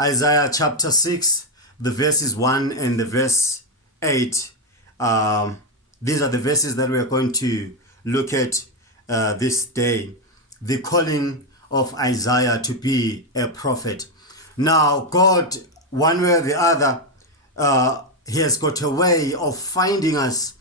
Isaiah chapter 6, the verses 1 and the verse 8. These are the verses that we are going to look at this day. The calling of Isaiah to be a prophet. Now, God, one way or the other, He has got a way of finding us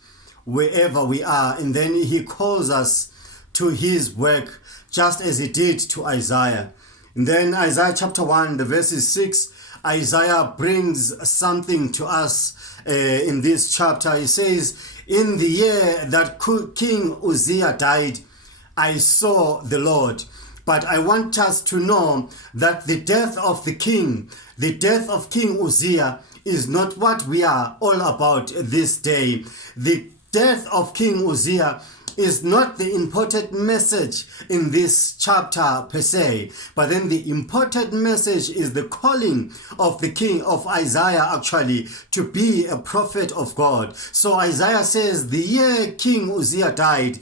wherever we are, and then He calls us to His work, just as He did to Isaiah. And then Isaiah chapter 1, the verses 6, Isaiah brings something to us in this chapter. He says, in the year that King Uzziah died, I saw the Lord. But I want us to know that the death of King Uzziah is not what we are all about this day. The death of King Uzziah is not the important message in this chapter per se, but then the important message is the calling of the king of Isaiah actually to be a prophet of God. So Isaiah says, the year King Uzziah died,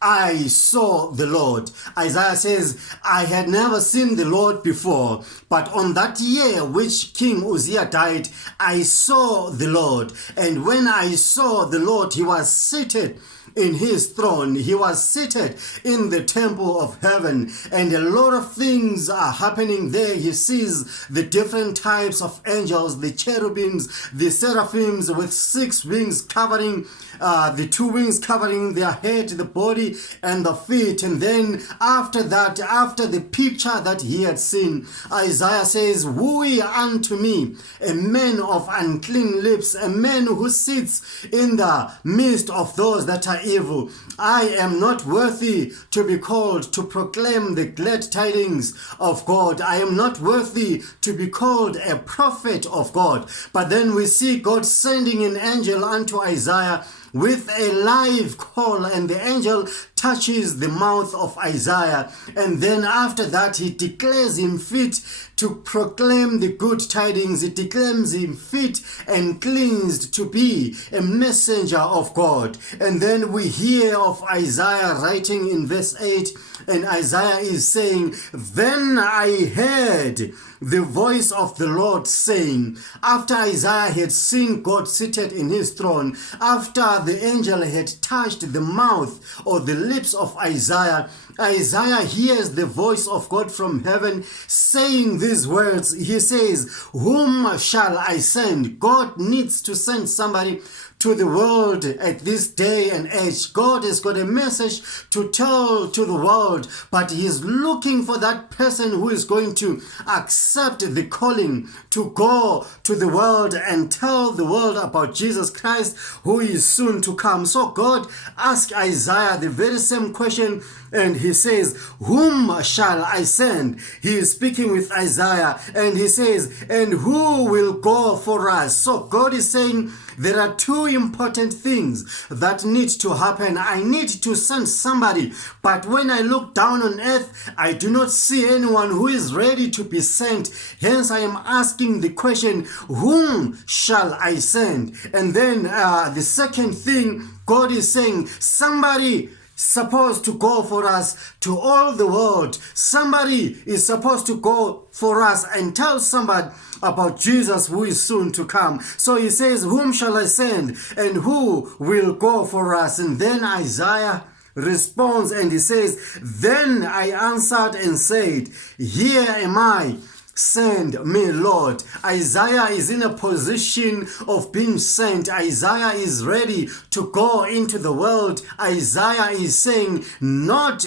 I saw the Lord. Isaiah says, I had never seen the Lord before, but on that year which King Uzziah died, I saw the Lord. And when I saw the Lord, He was seated in His throne. He was seated in the temple of heaven, and a lot of things are happening there. He sees the different types of angels, the cherubims, the seraphims with 6 wings covering, the 2 wings covering their head, the body, and the feet. And then after that, after the picture that he had seen, Isaiah says, woe unto me, a man of unclean lips, a man who sits in the midst of those that are evil. I am not worthy to be called to proclaim the glad tidings of God. I am not worthy to be called a prophet of God. But then we see God sending an angel unto Isaiah with a live call, and the angel touches the mouth of Isaiah, and then after that he declares him fit to proclaim the good tidings. He declares him fit and cleansed to be a messenger of God. And then we hear of Isaiah writing in verse 8, and Isaiah is saying, then I heard the voice of the Lord saying, after Isaiah had seen God seated in His throne, after the angel had touched the mouth or the lips of Isaiah, Isaiah hears the voice of God from heaven saying these words. He says, whom shall I send? God needs to send somebody to the world at this day and age. God has got a message to tell to the world, but He's looking for that person who is going to accept the calling to go to the world and tell the world about Jesus Christ, who is soon to come. So God asked Isaiah the very same question, and He says, whom shall I send? He is speaking with Isaiah, and He says, and who will go for us? So God is saying, there are 2 important things that need to happen. I need to send somebody, but when I look down on earth, I do not see anyone who is ready to be sent. Hence, I am asking the question, whom shall I send? And then the second thing, God is saying, somebody supposed to go for us to all the world. Somebody is supposed to go for us and tell somebody about Jesus who is soon to come. So He says, whom shall I send, and who will go for us? And then Isaiah responds, and he says, then I answered and said, here am I, send me, Lord. Isaiah is in a position of being sent. Isaiah is ready to go into the world. Isaiah is saying, not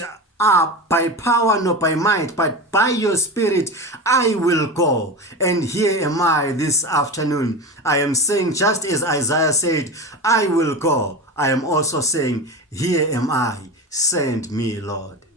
by power nor by might, but by your Spirit I will go. And here am I this afternoon. I am saying, just as Isaiah said, I will go, I am also saying, here am I, send me, Lord.